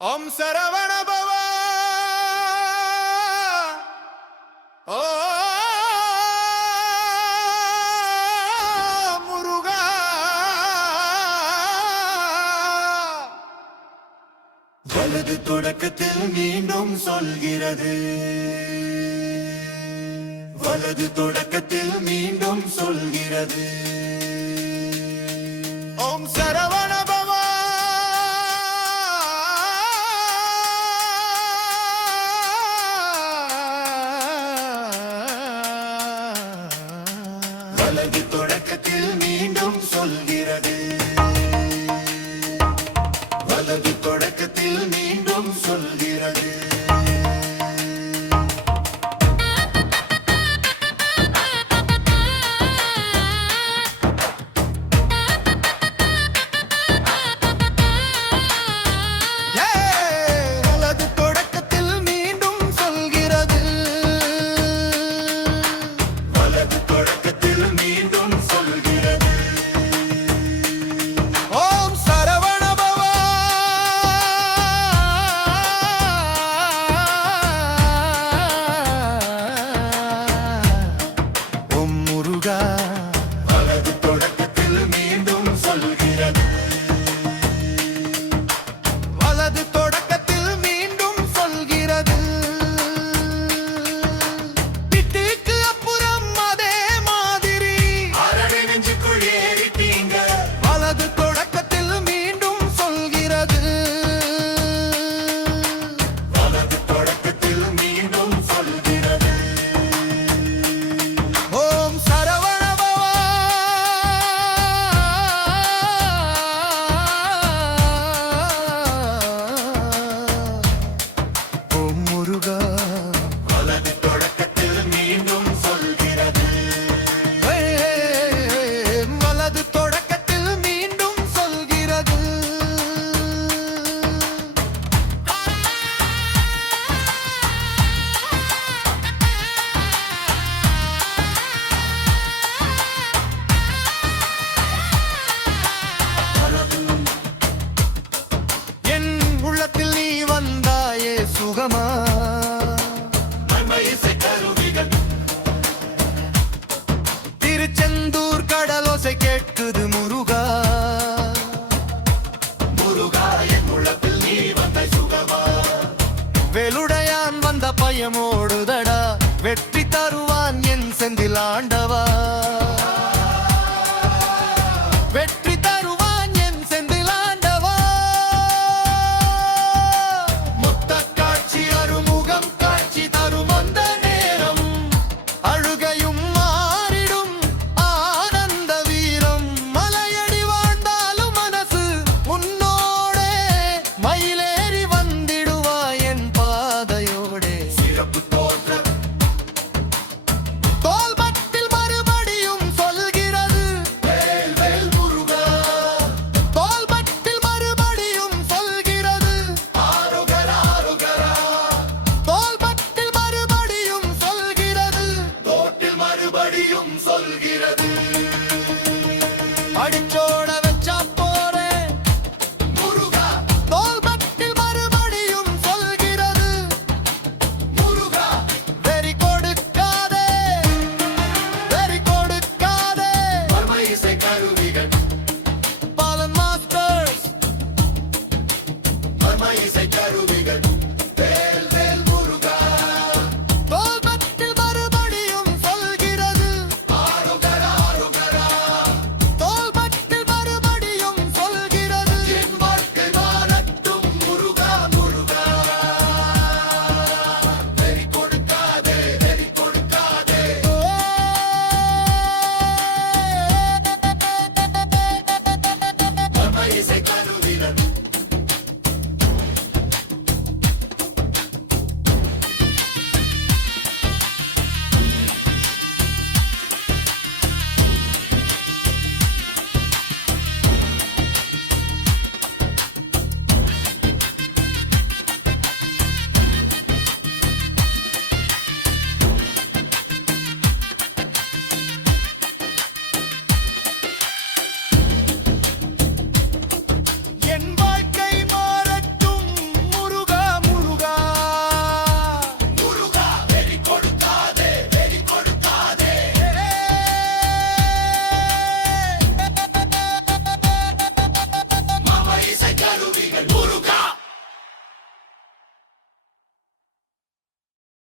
ஓம் சரவண பவ ஓ முருகா வலது தொடக்கத்தில் மீண்டும் சொல்கிறது வலது தொடக்கத்தில் மீண்டும் சொல்கிறது ஓம் சரவண வலது தொடக்கத்தில் மீண்டும் சொல்கிறது வலது தொடக்கத்தில் மீண்டும் சொல்கிறது வலது தொடக்கத்தில் மீண்டும் சொல்கிறது வலது தொடக்கத்தில் மீண்டும் சொல்கிறது வீட்டுக்கு அப்புறம் அதே மாதிரி அரடை நெஞ்சுக்குள் ஏறிட்டீங்க வலது தொடக்கத்தில் மீண்டும் சொல்கிறது வலது தொடக்கத்தில் மீண்டும் சொல்கிறது ஓம் வலது தொடக்கத்தில் மீண்டும் சொல்கிறது வலது தொடக்கத்தில் மீண்டும் சொல்கிறது என் உள்ளத்தில் நீ வந்தாயே சுகமா திருச்செந்தூர் கடலோசை கேட்குது முருகா முருகா என் உள்ளத்தில் நீ வந்த சுகமா வெளுடையான் வந்த பயமோடுதடா வெற்றி தருவான் என் செந்தில் ஆண்டவா வெற்றி தருவான் என் செந்தில் ஆண்டவா மொத்த காட்சி அருமுகம் காட்சி தரும் அந்த நேரம் அழுகையும் மாறிடும் ஆனந்த வீரம் மலையடி வாழ்ந்தாலும் மனசு முன்னோடே மயிலேறி வந்திடுவா என் பாதையோடே சிறப்பு தோல்பத்தில் அருவிகள்